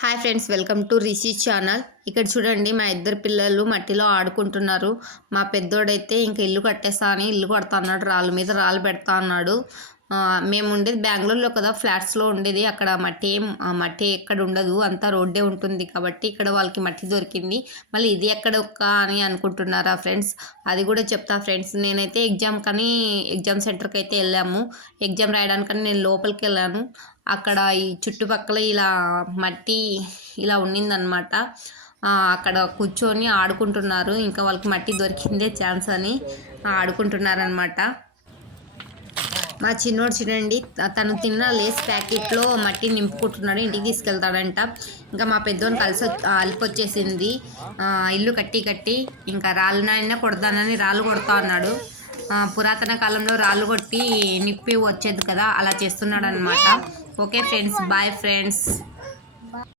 Hi friends, welcome to Rishi channel. ఇక్కడ చూడండి, మా ఇద్దరు పిల్లలు మట్టిలో ఆడుకుంటున్నారు. మా పెద్దోడైతే ఇంకా ఇల్లు కట్టేస్తా అని ఇల్లు కడతా అన్నాడు. రాళ్ళ మీద రాళ్ళు పెడతా అన్నాడు. మేము ఉండేది బెంగళూరులో కదా, ఫ్లాట్స్లో ఉండేది. అక్కడ మట్టి ఎక్కడ ఉండదు, అంతా రోడ్డే ఉంటుంది. కాబట్టి ఇక్కడ వాళ్ళకి మట్టి దొరికింది. మళ్ళీ ఇది ఎక్కడ అని అనుకుంటున్నారా ఫ్రెండ్స్? అది కూడా చెప్తా ఫ్రెండ్స్. నేనైతే ఎగ్జామ్ సెంటర్కి అయితే వెళ్ళాము. ఎగ్జామ్ రాయడానికని నేను లోపలికి వెళ్ళాను. అక్కడ ఈ చుట్టుపక్కల ఇలా మట్టి ఇలా ఉండిందనమాట. అక్కడ కూర్చొని ఆడుకుంటున్నారు. ఇంకా వాళ్ళకి మట్టి దొరికిందే ఛాన్స్ అని ఆడుకుంటున్నారనమాట. మా చిన్నోడు చూడండి, తను తిన్న లేస్ ప్యాకెట్లో మట్టి నింపుకుంటున్నాడు, ఇంటికి తీసుకెళ్తాడంట. ఇంకా మా పెద్దోని అలిపొచ్చేసింది. ఇల్లు కట్టి ఇంకా రాళ్ళనైనా కొడతానని రాళ్ళు కొడతా అన్నాడు. పురాతన కాలంలో రాళ్ళు కొట్టి నిప్పి వచ్చేది కదా, అలా చేస్తున్నాడు అనమాట. Okay friends, bye friends.